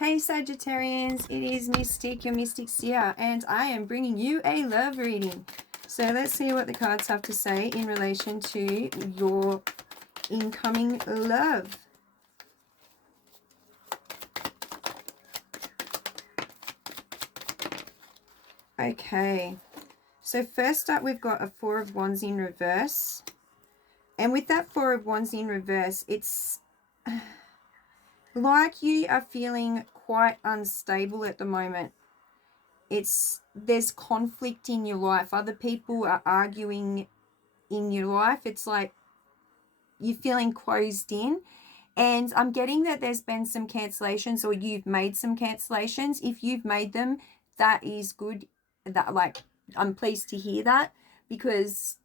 Hey Sagittarians, it is Mystic, your Mystic Seer, and I am bringing you a love reading. So let's see what the cards have to say in relation to your incoming love. Okay, so first up we've got a Four of Wands in reverse. And with that Four of Wands in reverse, it's like you are feeling quite unstable at the moment. There's conflict in your life. Other people are arguing in your life. It's like you're feeling closed in. And I'm getting that there's been some cancellations, or you've made some cancellations. If you've made them, that is good. I'm pleased to hear that, because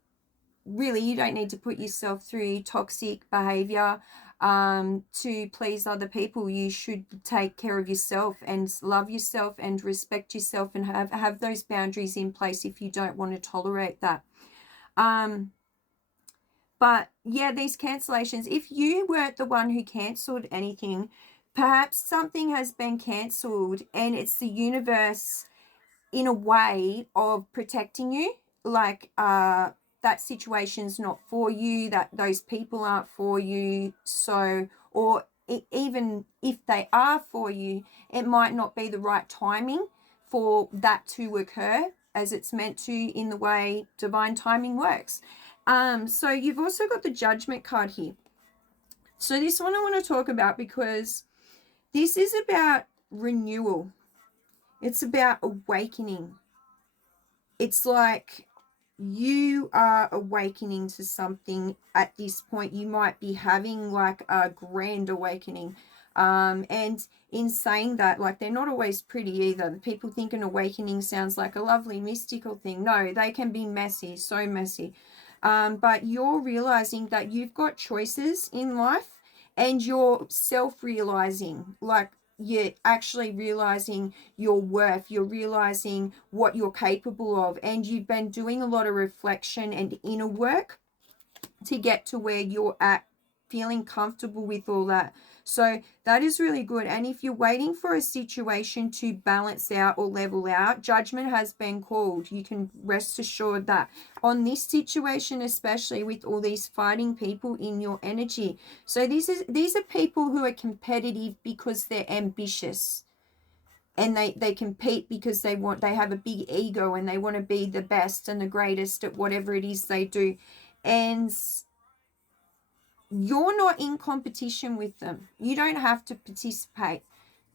really you don't need to put yourself through toxic behavior to please other people. You should take care of yourself and love yourself and respect yourself and have those boundaries in place if you don't want to tolerate that. But yeah, these cancellations, if you weren't the one who cancelled anything, perhaps something has been cancelled and it's the universe in a way of protecting you. Like that situation's not for you, that those people aren't for you. So, or even if they are for you, it might not be the right timing for that to occur as it's meant to, in the way divine timing works. So you've also got the Judgment card here. So this one I want to talk about because this is about renewal. It's about awakening. It's like you are awakening to something at this point. You might be having like a grand awakening. And in saying that, like, they're not always pretty either. The people think an awakening sounds like a lovely mystical thing. No, they can be messy, so messy. But you're realizing that you've got choices in life, and you're self-realizing, like you're actually realizing your worth. You're realizing what you're capable of, and you've been doing a lot of reflection and inner work to get to where you're at, feeling comfortable with all that. So that is really good. And if you're waiting for a situation to balance out or level out, judgment has been called. You can rest assured that on this situation, especially with all these fighting people in your energy. So these are people who are competitive because they're ambitious, and they compete because they have a big ego and they want to be the best and the greatest at whatever it is they do. And you're not in competition with them. You don't have to participate.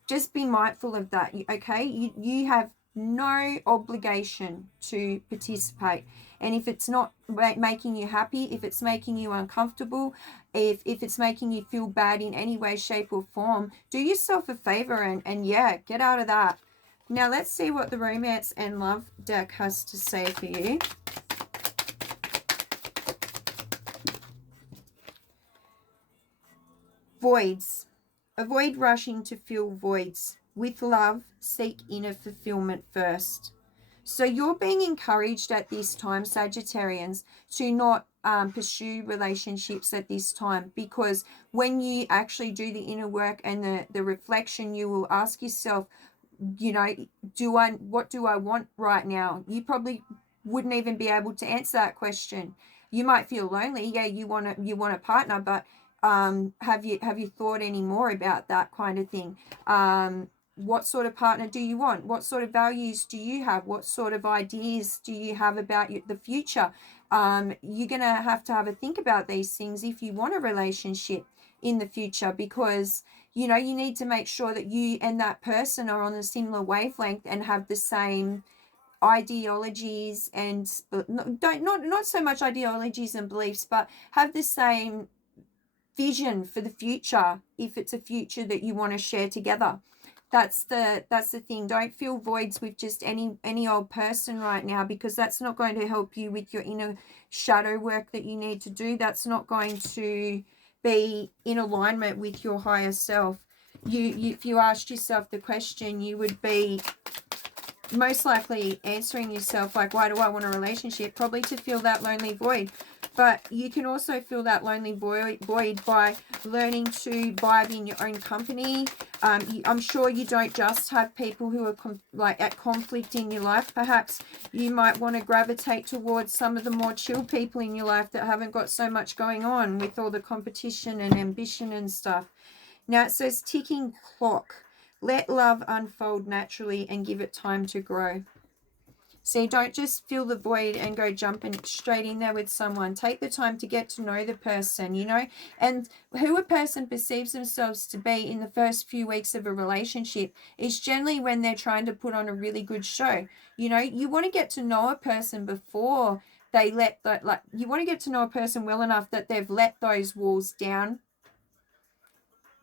Just be mindful of that, okay? You have no obligation to participate. And if it's not making you happy, if it's making you uncomfortable, if it's making you feel bad in any way, shape or form, do yourself a favor and yeah, get out of that. Now let's see what the Romance and Love deck has to say for you. Voids. Avoid rushing to fill voids. With love, seek inner fulfillment first. So you're being encouraged at this time, Sagittarians, to not pursue relationships at this time, because when you actually do the inner work and the reflection, you will ask yourself, you know, what do I want right now? You probably wouldn't even be able to answer that question. You might feel lonely. Yeah, you want a partner, but have you thought any more about that kind of thing? What sort of partner do you want? What sort of values do you have? What sort of ideas do you have about the future? You're going to have a think about these things if you want a relationship in the future, because you know you need to make sure that you and that person are on a similar wavelength and have the same ideologies and not so much ideologies and beliefs, but have the same vision for the future, if it's a future that you want to share together. That's the thing. Don't fill voids with just any old person right now, because that's not going to help you with your inner shadow work that you need to do. That's not going to be in alignment with your higher self. If you asked yourself the question, you would be most likely answering yourself like, why do I want a relationship? Probably to fill that lonely void. But you can also fill that lonely void by learning to vibe in your own company. I'm sure you don't just have people who are like at conflict in your life. Perhaps you might want to gravitate towards some of the more chill people in your life that haven't got so much going on with all the competition and ambition and stuff. Now it says ticking clock. Let love unfold naturally and give it time to grow. See, don't just fill the void and go jumping straight in there with someone. Take the time to get to know the person, you know, and who a person perceives themselves to be in the first few weeks of a relationship is generally when they're trying to put on a really good show. You know, you want to get to know a person before they let that, like, you want to get to know a person well enough that they've let those walls down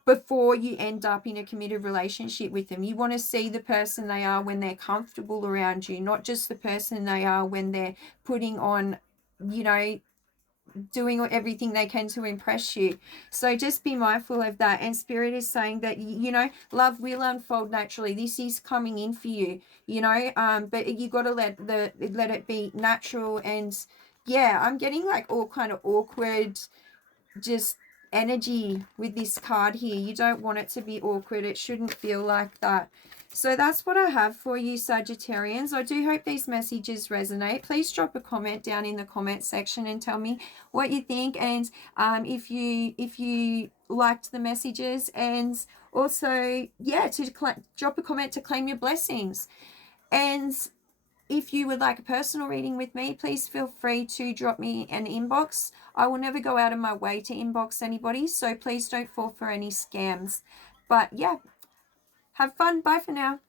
before you end up in a committed relationship with them. You want to see the person they are when they're comfortable around you, not just the person they are when they're putting on, you know, doing everything they can to impress you. So just be mindful of that. And Spirit is saying that, you know, love will unfold naturally. This is coming in for you, you know, but you got to let it be natural. And yeah, I'm getting like all kind of awkward just energy with this card here. You don't want it to be awkward. It shouldn't feel like that. So that's what I have for you, Sagittarians. I do hope these messages resonate. Please drop a comment down in the comment section and tell me what you think, and if you liked the messages, and also, yeah, to drop a comment to claim your blessings. And if you would like a personal reading with me, please feel free to drop me an inbox. I will never go out of my way to inbox anybody, so please don't fall for any scams. But yeah, have fun. Bye for now.